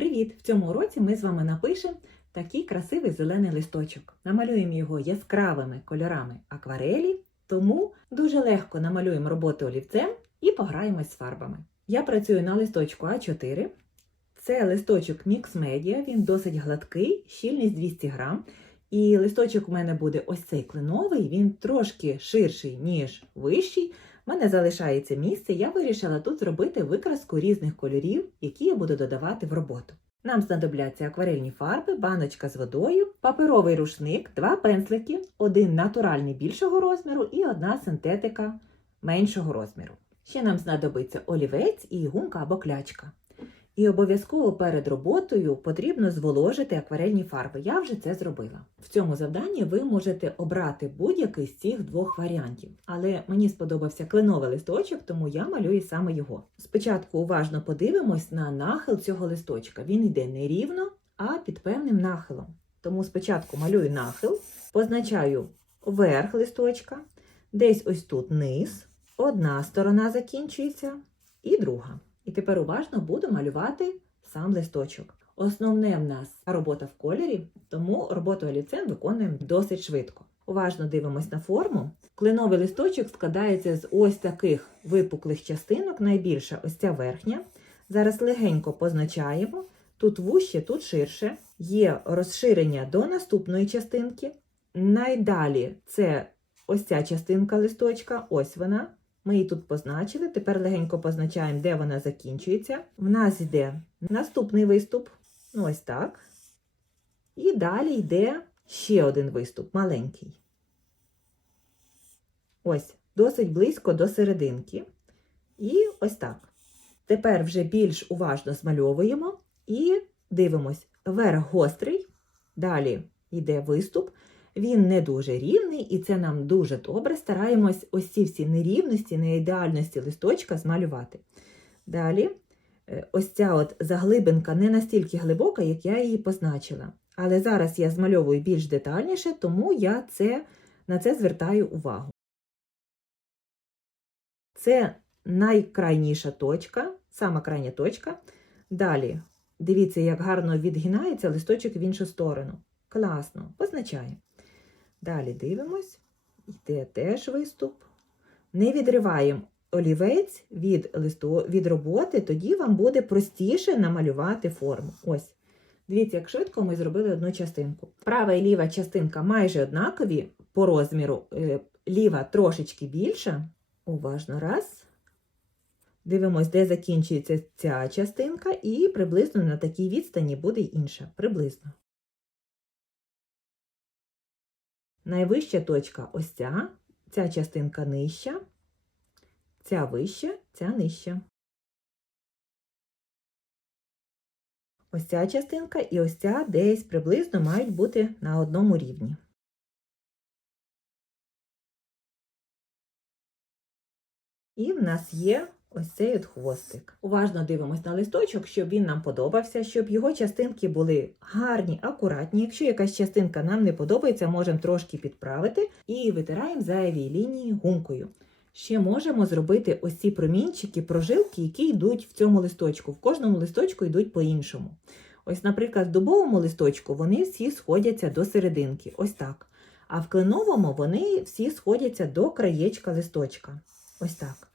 Привіт! В цьому уроці ми з вами напишемо такий красивий зелений листочок. Намалюємо його яскравими кольорами акварелі, тому дуже легко намалюємо роботу олівцем і пограємось з фарбами. Я працюю на листочку А4. Це листочок Mix Media, він досить гладкий, щільність 200 грам. І листочок у мене буде ось цей кленовий, він трошки ширший, ніж вищий. У мене залишається місце, я вирішила тут зробити викраску різних кольорів, які я буду додавати в роботу. Нам знадобляться акварельні фарби, баночка з водою, паперовий рушник, два пензлики, один натуральний більшого розміру і одна синтетика меншого розміру. Ще нам знадобиться олівець і гумка або клячка. І обов'язково перед роботою потрібно зволожити акварельні фарби. Я вже це зробила. В цьому завданні ви можете обрати будь-який з цих двох варіантів. Але мені сподобався кленовий листочок, тому я малюю саме його. Спочатку уважно подивимось на нахил цього листочка. Він йде не рівно, а під певним нахилом. Тому спочатку малюю нахил, позначаю верх листочка, десь ось тут низ, одна сторона закінчується і друга. І тепер уважно буду малювати сам листочок. Основне в нас робота в кольорі, тому роботу олівцем виконуємо досить швидко. Уважно дивимось на форму. Клиновий листочок складається з ось таких випуклих частинок, найбільша ось ця верхня. Зараз легенько позначаємо. Тут вуще, тут ширше. Є розширення до наступної частинки. Найдалі це ось ця частинка листочка, ось вона. Ми її тут позначили. Тепер легенько позначаємо, де вона закінчується. В нас йде наступний виступ. Ну, ось так. І далі йде ще один виступ, маленький. Ось, досить близько до серединки. І ось так. Тепер вже більш уважно змальовуємо і дивимось. Верх гострий, далі йде виступ. Він не дуже рівний, і це нам дуже добре. Стараємось ось ці всі нерівності, неідеальності листочка змалювати. Далі, е, ось ця от заглибинка не настільки глибока, як я її позначила. Але зараз я змальовую більш детальніше, тому я це, на це звертаю увагу. Це найкрайніша точка, сама крайня точка. Далі, дивіться, як гарно відгинається листочок в іншу сторону. Класно, позначаю. Далі дивимось, йде теж виступ. Не відриваємо олівець від листу, від роботи, тоді вам буде простіше намалювати форму. Ось. Дивіться, як швидко ми зробили одну частинку. Права і ліва частинка майже однакові по розміру, е, ліва трошечки більша. Уважно раз. Дивимось, де закінчується ця частинка, і приблизно на такій відстані буде інша. Приблизно. Найвища точка ось ця, ця частинка нижча, ця вища, ця нижча. Ось ця частинка і ось ця десь приблизно мають бути на одному рівні. І в нас є ось цей от хвостик. Уважно дивимось на листочок, щоб він нам подобався, щоб його частинки були гарні, акуратні. Якщо якась частинка нам не подобається, можемо трошки підправити і витираємо зайві лінії гумкою. Ще можемо зробити ось ці промінчики, прожилки, які йдуть в цьому листочку. В кожному листочку йдуть по-іншому. Ось, наприклад, в дубовому листочку вони всі сходяться до серединки, ось так. А в кленовому вони всі сходяться до краєчка листочка. Ось так.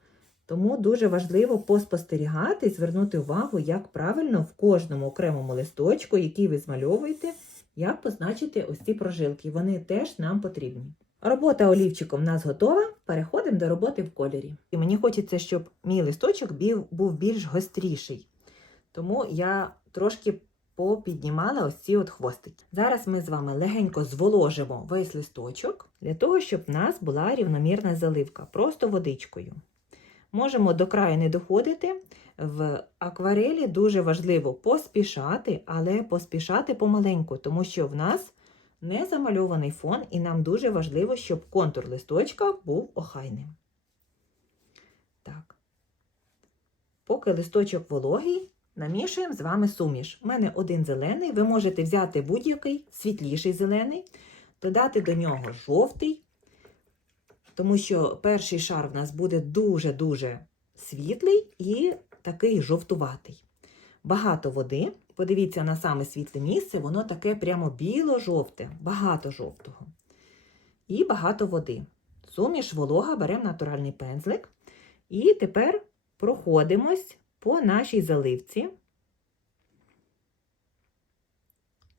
Тому дуже важливо поспостерігати і звернути увагу, як правильно в кожному окремому листочку, який ви змальовуєте, як позначити ось ці прожилки. Вони теж нам потрібні. Робота олівчиком в нас готова. Переходимо до роботи в кольорі. І мені хочеться, щоб мій листочок був більш гостріший. Тому я трошки попіднімала ось ці от хвостики. Зараз ми з вами легенько зволожимо весь листочок для того, щоб в нас була рівномірна заливка, просто водичкою. Можемо до краю не доходити. В акварелі дуже важливо поспішати, але поспішати помаленьку, тому що в нас не замальований фон, і нам дуже важливо, щоб контур листочка був охайним. Так. Поки листочок вологий, намішуємо з вами суміш. У мене один зелений, ви можете взяти будь-який світліший зелений, додати до нього жовтий, тому що перший шар в нас буде дуже-дуже світлий і такий жовтуватий. Багато води, подивіться на саме світле місце, воно таке прямо біло-жовте, багато жовтого. І багато води. Суміш волога беремо натуральний пензлик. І тепер проходимось по нашій заливці.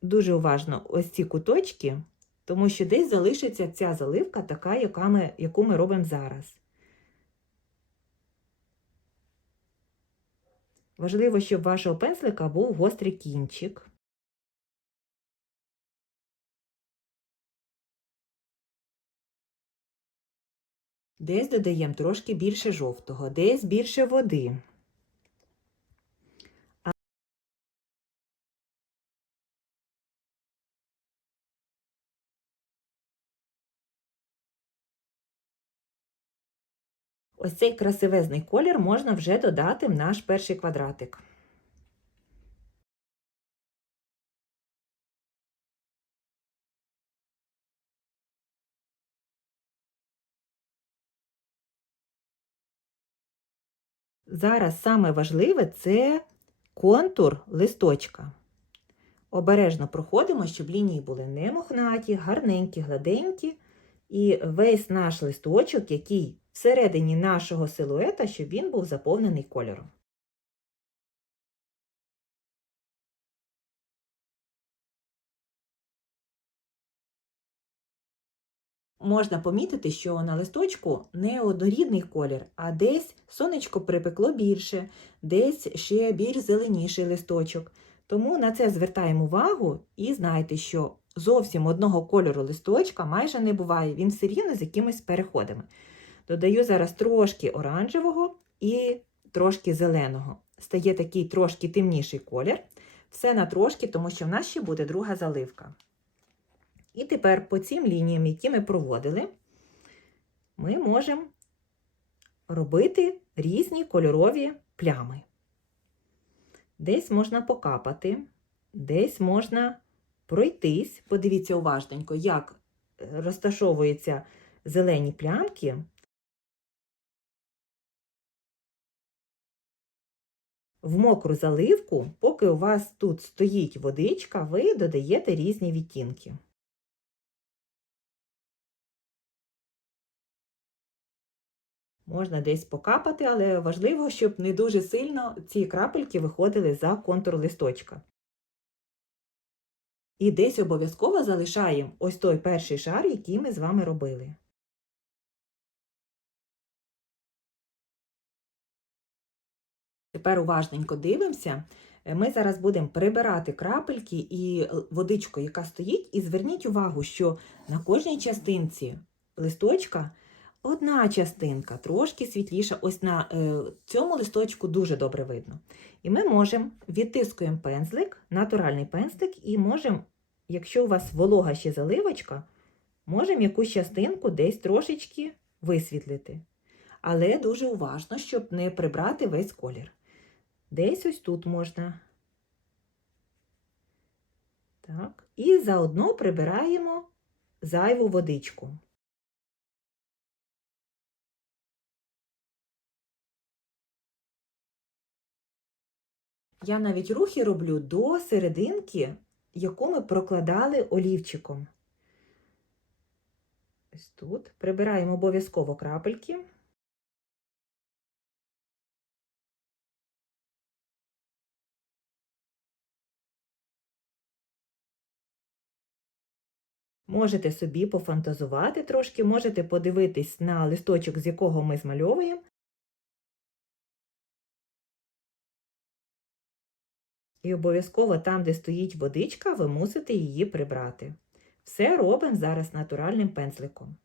Дуже уважно ось ці куточки, тому що десь залишиться ця заливка, така, яка ми, яку ми робимо зараз. Важливо, щоб вашого пензлика був гострий кінчик. Десь додаємо трошки більше жовтого, десь більше води. Ось цей красивезний колір можна вже додати в наш перший квадратик. Зараз саме важливе це контур листочка. Обережно проходимо, щоб лінії були не мохнаті, гарненькі, гладенькі. І весь наш листочок, який всередині нашого силуета, щоб він був заповнений кольором. Можна помітити, що на листочку не однорідний колір, а десь сонечко припекло більше, десь ще більш зеленіший листочок. Тому на це звертаємо увагу і знайте, що зовсім одного кольору листочка майже не буває, він все рівно з якимись переходами. Додаю зараз трошки оранжевого і трошки зеленого. Стає такий трошки темніший колір. Все на трошки, тому що в нас ще буде друга заливка. І тепер по цим лініям, які ми проводили, ми можемо робити різні кольорові плями. Десь можна покапати, десь можна пройтись. Подивіться уважненько, як розташовуються зелені плямки. В мокру заливку, поки у вас тут стоїть водичка, ви додаєте різні відтінки. Можна десь покапати, але важливо, щоб не дуже сильно ці крапельки виходили за контур листочка. І десь обов'язково залишаємо ось той перший шар, який ми з вами робили. Тепер уважненько дивимося. Ми зараз будемо прибирати крапельки і водичку, яка стоїть, і зверніть увагу, що на кожній частинці листочка одна частинка, трошки світліша, ось на е, цьому листочку дуже добре видно. І ми можемо відтискуємо пензлик, натуральний пензлик, і можемо, якщо у вас волога ще заливочка, можемо якусь частинку десь трошечки висвітлити. Але дуже уважно, щоб не прибрати весь колір. Десь ось тут можна. Так. І заодно прибираємо зайву водичку. Я навіть рухи роблю до серединки, яку ми прокладали олівчиком. Ось тут прибираємо обов'язково крапельки. Можете собі пофантазувати трошки, можете подивитись на листочок, з якого ми змальовуємо. І обов'язково там, де стоїть водичка, ви мусите її прибрати. Все робимо зараз натуральним пензликом.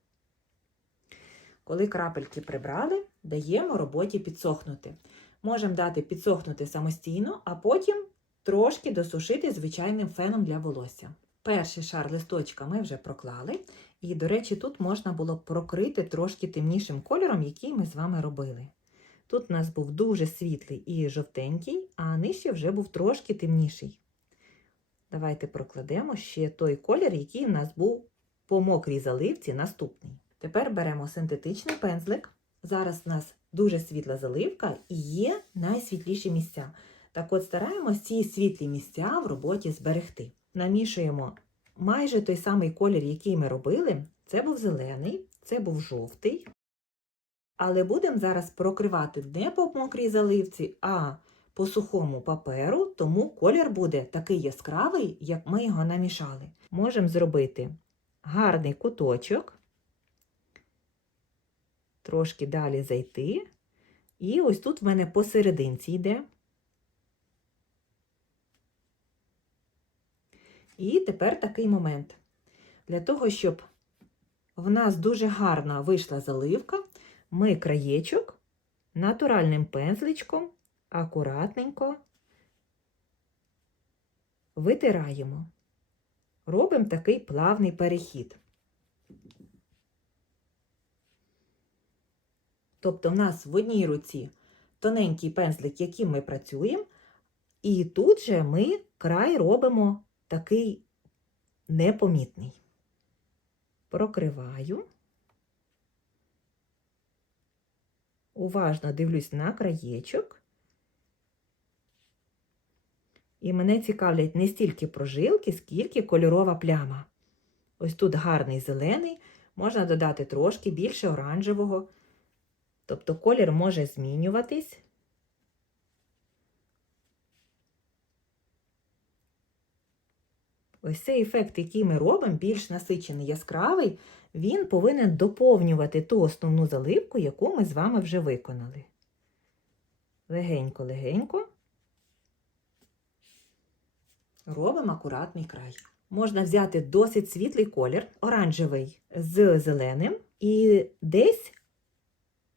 Коли крапельки прибрали, даємо роботі підсохнути. Можемо дати підсохнути самостійно, а потім трошки досушити звичайним феном для волосся. Перший шар листочка ми вже проклали, і, до речі, тут можна було прокрити трошки темнішим кольором, який ми з вами робили. Тут у нас був дуже світлий і жовтенький, а нижче вже був трошки темніший. Давайте прокладемо ще той колір, який в нас був по мокрій заливці наступний. Тепер беремо синтетичний пензлик. Зараз у нас дуже світла заливка і є найсвітліші місця. Так от стараємось ці світлі місця в роботі зберегти. Намішуємо майже той самий колір, який ми робили. Це був зелений, це був жовтий. Але будемо зараз прокривати не по мокрій заливці, а по сухому паперу, тому колір буде такий яскравий, як ми його намішали. Можемо зробити гарний куточок, трошки далі зайти. І ось тут в мене посерединці йде. І тепер такий момент. Для того, щоб в нас дуже гарна вийшла заливка, ми краєчок натуральним пензличком акуратненько витираємо. Робимо такий плавний перехід. Тобто в нас в одній руці тоненький пензлик, яким ми працюємо, і тут же ми край робимо такий непомітний. Прокриваю. Уважно дивлюсь на краєчок. І мене цікавлять не стільки прожилки, скільки кольорова пляма. Ось тут гарний зелений, можна додати трошки більше оранжевого. Тобто колір може змінюватись. Ось цей ефект, який ми робимо, більш насичений, яскравий, він повинен доповнювати ту основну заливку, яку ми з вами вже виконали. Легенько-легенько робимо акуратний край. Можна взяти досить світлий колір, оранжевий з зеленим, і десь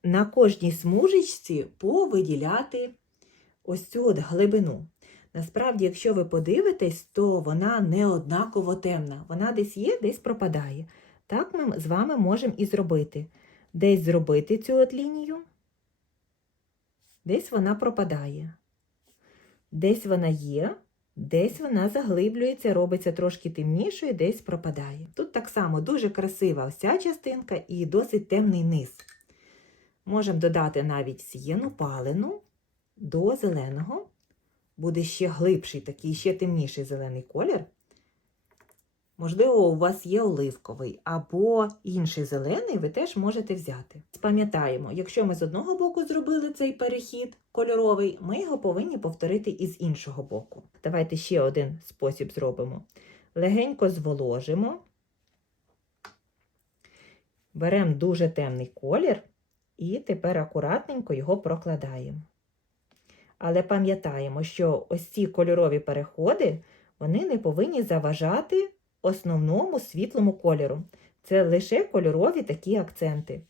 на кожній смужечці повиділяти ось цю от глибину. Насправді, якщо ви подивитесь, то вона не однаково темна. Вона десь є, десь пропадає. Так ми з вами можемо і зробити. Десь зробити цю от лінію, десь вона пропадає. Десь вона є, десь вона заглиблюється, робиться трошки темнішою, десь пропадає. Тут так само дуже красива ця частинка і досить темний низ. Можемо додати навіть сієну палену до зеленого. Буде ще глибший, такий ще темніший зелений колір. Можливо, у вас є оливковий або інший зелений, ви теж можете взяти. Пам'ятаємо, якщо ми з одного боку зробили цей перехід кольоровий, ми його повинні повторити і з іншого боку. Давайте ще один спосіб зробимо. Легенько зволожимо, беремо дуже темний колір і тепер акуратненько його прокладаємо. Але пам'ятаємо, що ось ці кольорові переходи вони не повинні заважати основному світлому кольору. Це лише кольорові такі акценти.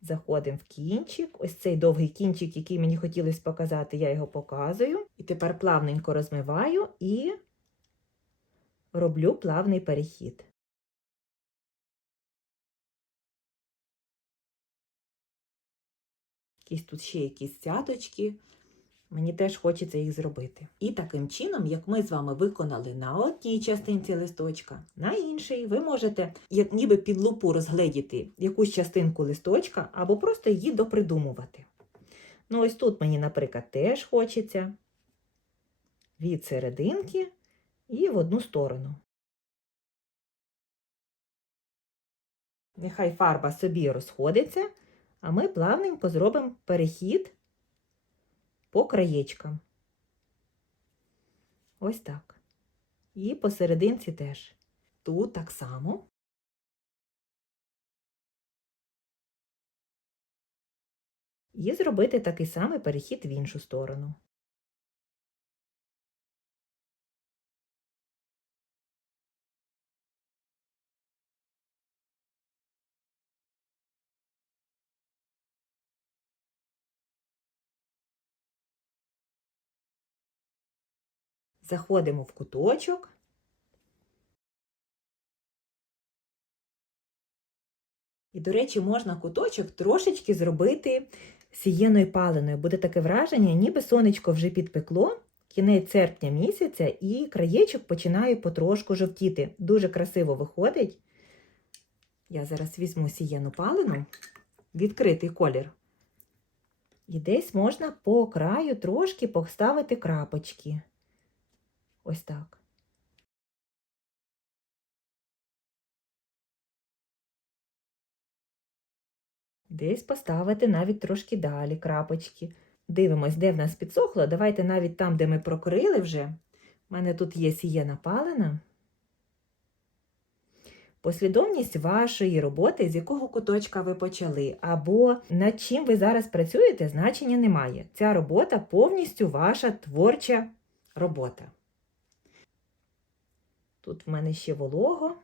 Заходимо в кінчик. Ось цей довгий кінчик, який мені хотілося показати, я його показую. І тепер плавненько розмиваю і роблю плавний перехід. Якісь тут ще якісь цяточки. Мені теж хочеться їх зробити. І таким чином, як ми з вами виконали на одній частинці листочка, на іншій ви можете, як ніби під лупу розгледіти якусь частинку листочка або просто її допридумувати. Ну, ось тут мені, наприклад, теж хочеться від серединки і в одну сторону. Нехай фарба собі розходиться, а ми плавненько зробимо перехід по краєчкам. Ось так. І посерединці теж. Тут так само. І зробити такий самий перехід в іншу сторону. Заходимо в куточок. І, до речі, можна куточок трошечки зробити сієною паленою. Буде таке враження, ніби сонечко вже підпекло, кінець серпня місяця, і краєчок починає потрошку жовтіти. Дуже красиво виходить. Я зараз візьму сієну палену, відкритий колір. І десь можна по краю трошки поставити крапочки. Ось так. Десь поставити навіть трошки далі крапочки. Дивимось, де в нас підсохло. Давайте навіть там, де ми прокрили вже. У мене тут є сієна палена. Послідовність вашої роботи, з якого куточка ви почали, або над чим ви зараз працюєте, значення немає. Ця робота повністю ваша творча робота. Тут в мене ще волого.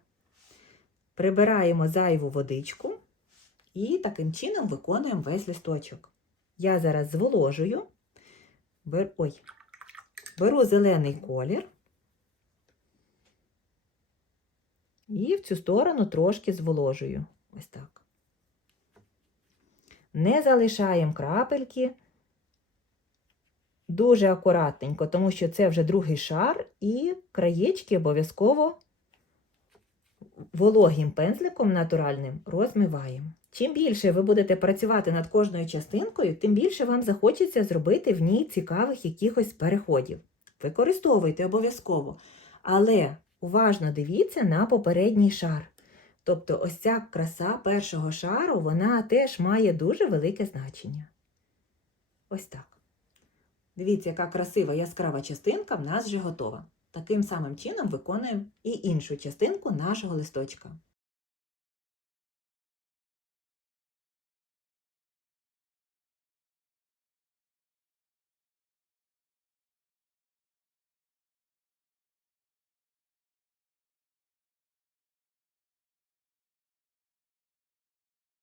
Прибираємо зайву водичку і таким чином виконуємо весь листочок. Я зараз зволожую, бер... Ой. беру зелений колір. І в цю сторону трошки зволожую. Ось так. Не залишаємо крапельки. Дуже акуратненько, тому що це вже другий шар, і краєчки обов'язково вологим пензликом натуральним розмиваємо. Чим більше ви будете працювати над кожною частинкою, тим більше вам захочеться зробити в ній цікавих якихось переходів. Використовуйте обов'язково. Але уважно дивіться на попередній шар. Тобто, ось ця краса першого шару, вона теж має дуже велике значення. Ось так. Дивіться, яка красива яскрава частинка в нас вже готова. Таким самим чином виконуємо і іншу частинку нашого листочка.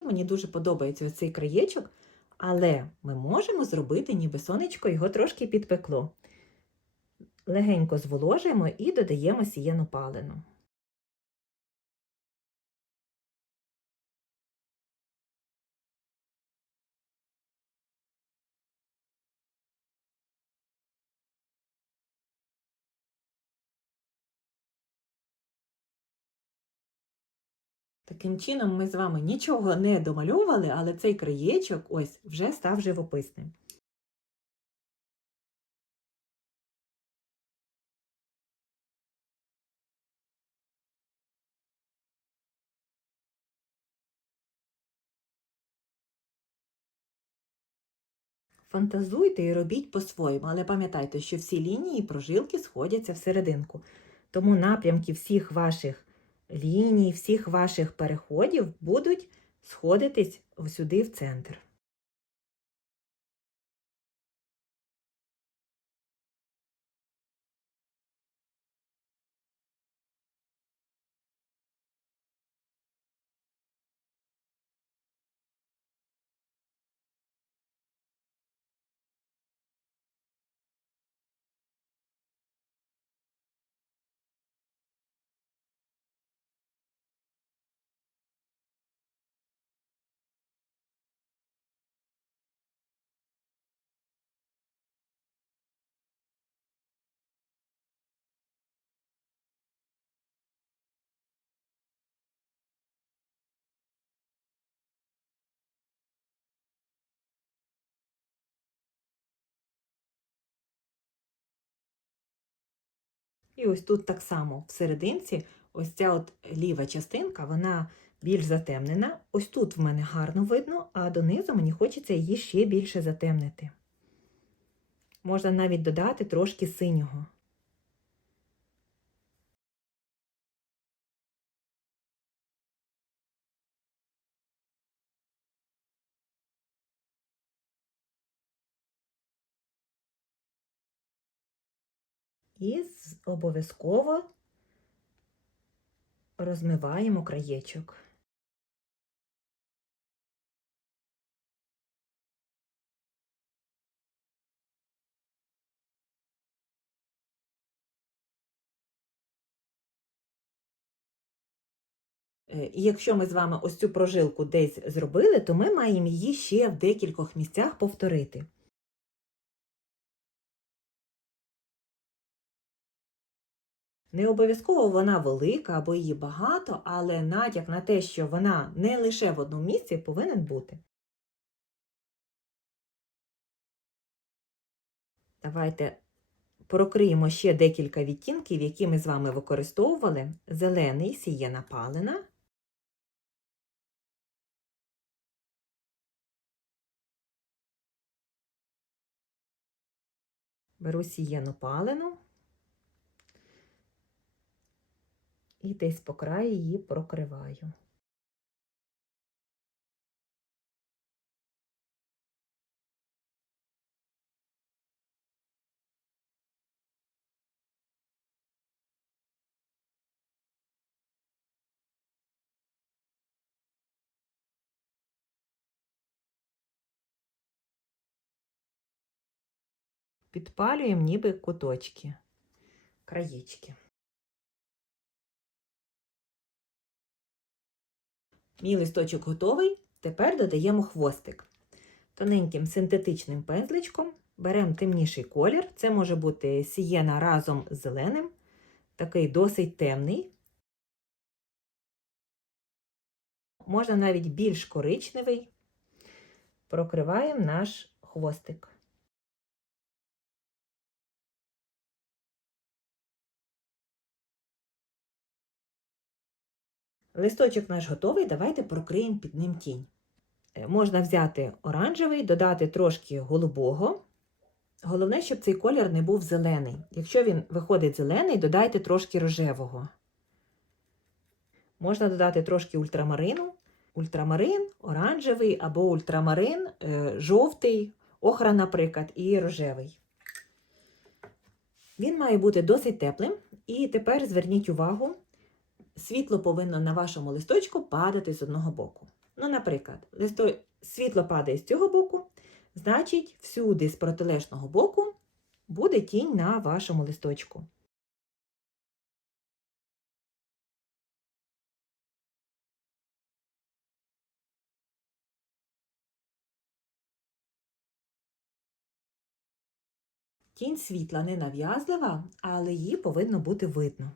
Мені дуже подобається цей краєчок, але ми можемо зробити, ніби сонечко його трошки підпекло. Легенько зволожуємо і додаємо сієну палену. Таким чином, ми з вами нічого не домальовували, але цей краєчок ось вже став живописним. Фантазуйте і робіть по-своєму, але пам'ятайте, що всі лінії і прожилки сходяться всерединку. Тому напрямки всіх ваших ліній, всіх ваших переходів будуть сходитись сюди в центр. І ось тут так само в серединці, ось ця от ліва частинка, вона більш затемнена. Ось тут в мене гарно видно, а донизу мені хочеться її ще більше затемнити. Можна навіть додати трошки синього. І обов'язково розмиваємо краєчок. Е, і якщо ми з вами ось цю прожилку десь зробили, то ми маємо її ще в декількох місцях повторити. Не обов'язково вона велика або її багато, але натяк на те, що вона не лише в одному місці, повинен бути. Давайте прокриємо ще декілька відтінків, які ми з вами використовували. Зелений сієна палина. Беру сієну палену і десь по краю її прокриваю. Підпалюємо ніби куточки, краєчки. Мій листочок готовий. Тепер додаємо хвостик. Тоненьким синтетичним пензличком беремо темніший колір. Це може бути сієна разом з зеленим, такий досить темний. Можна навіть більш коричневий. Прокриваємо наш хвостик. Листочок наш готовий, давайте прокриємо під ним тінь. Е, Можна взяти оранжевий, додати трошки голубого. Головне, щоб цей колір не був зелений. Якщо він виходить зелений, додайте трошки рожевого. Можна додати трошки ультрамарину. Ультрамарин, оранжевий або ультрамарин, е, жовтий, охра, наприклад, і рожевий. Він має бути досить теплим. І тепер зверніть увагу, світло повинно на вашому листочку падати з одного боку. Ну, наприклад, листо... світло падає з цього боку, значить, всюди з протилежного боку буде тінь на вашому листочку. Тінь світла не нав'язлива, але її повинно бути видно.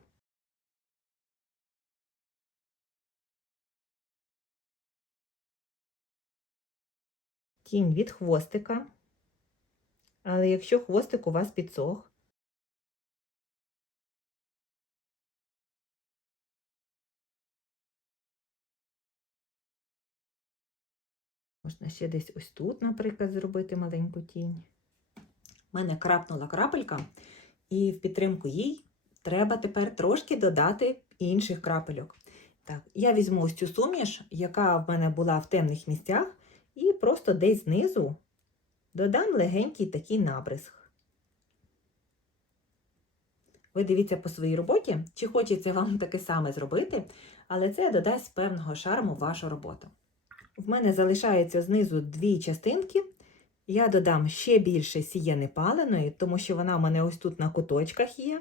Тінь від хвостика. Але якщо хвостик у вас підсох, можна ще десь ось тут, наприклад, зробити маленьку тінь. У мене крапнула крапелька, і в підтримку їй треба тепер трошки додати інших крапельок. Так, я візьму ось цю суміш, яка в мене була в темних місцях, і просто десь знизу додам легенький такий набризг. Ви дивіться по своїй роботі, чи хочеться вам таке саме зробити, але це додасть певного шарму в вашу роботу. В мене залишається знизу дві частинки. Я додам ще більше сієни паленої, тому що вона в мене ось тут на куточках є.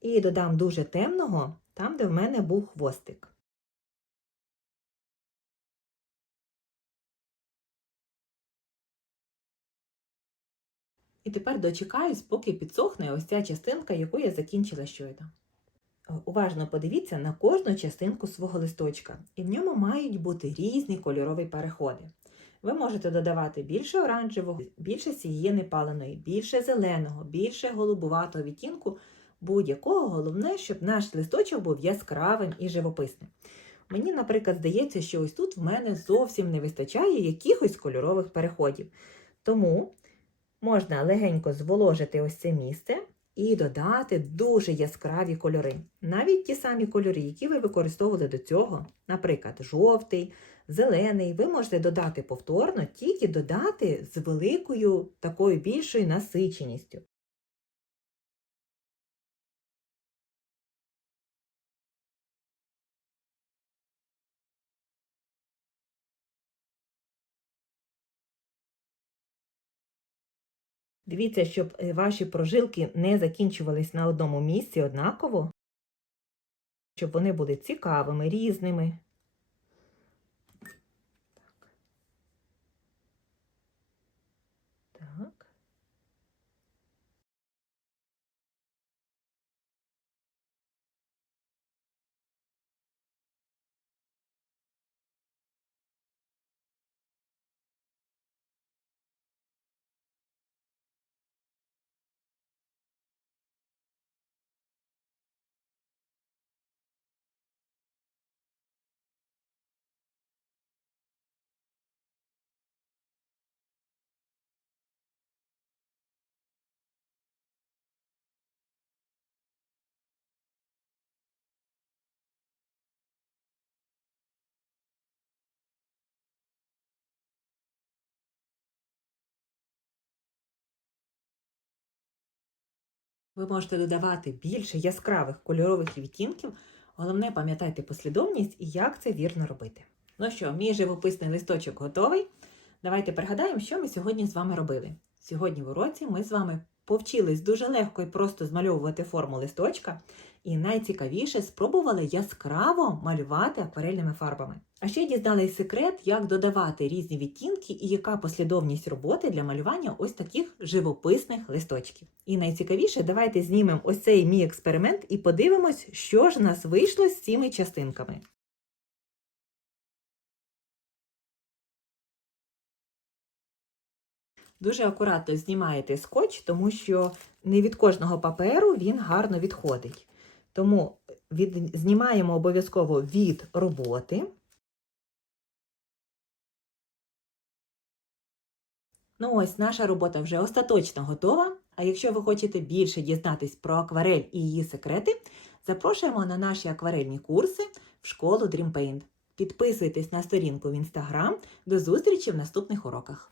І додам дуже темного, там, де в мене був хвостик. І тепер дочекаюсь, поки підсохне ось ця частинка, яку я закінчила щойно. Уважно подивіться на кожну частинку свого листочка, і в ньому мають бути різні кольорові переходи. Ви можете додавати більше оранжевого, більше сієни паленої, більше зеленого, більше голубуватого відтінку, будь-якого головне, щоб наш листочок був яскравим і живописним. Мені, наприклад, здається, що ось тут в мене зовсім не вистачає якихось кольорових переходів. Тому можна легенько зволожити ось це місце і додати дуже яскраві кольори. Навіть ті самі кольори, які ви використовували до цього, наприклад, жовтий, зелений, ви можете додати повторно, тільки додати з великою такою більшою насиченістю. Дивіться, щоб е, ваші прожилки не закінчувались на одному місці однаково, щоб вони були цікавими, різними. Ви можете додавати більше яскравих кольорових відтінків. Головне, пам'ятайте послідовність і як це вірно робити. Ну що, мій живописний листочок готовий. Давайте пригадаємо, що ми сьогодні з вами робили. Сьогодні в уроці ми з вами повчились дуже легко і просто змальовувати форму листочка, і найцікавіше спробували яскраво малювати акварельними фарбами. А ще дізнались секрет, як додавати різні відтінки і яка послідовність роботи для малювання ось таких живописних листочків. І найцікавіше, давайте знімемо ось цей мій експеримент і подивимось, що ж у нас вийшло з цими частинками. Дуже акуратно знімаєте скотч, тому що не від кожного паперу він гарно відходить. Тому від, знімаємо обов'язково від роботи. Ну ось наша робота вже остаточно готова. А якщо ви хочете більше дізнатись про акварель і її секрети, запрошуємо на наші акварельні курси в школу Dream Paint. Підписуйтесь на сторінку в Instagram. До зустрічі в наступних уроках!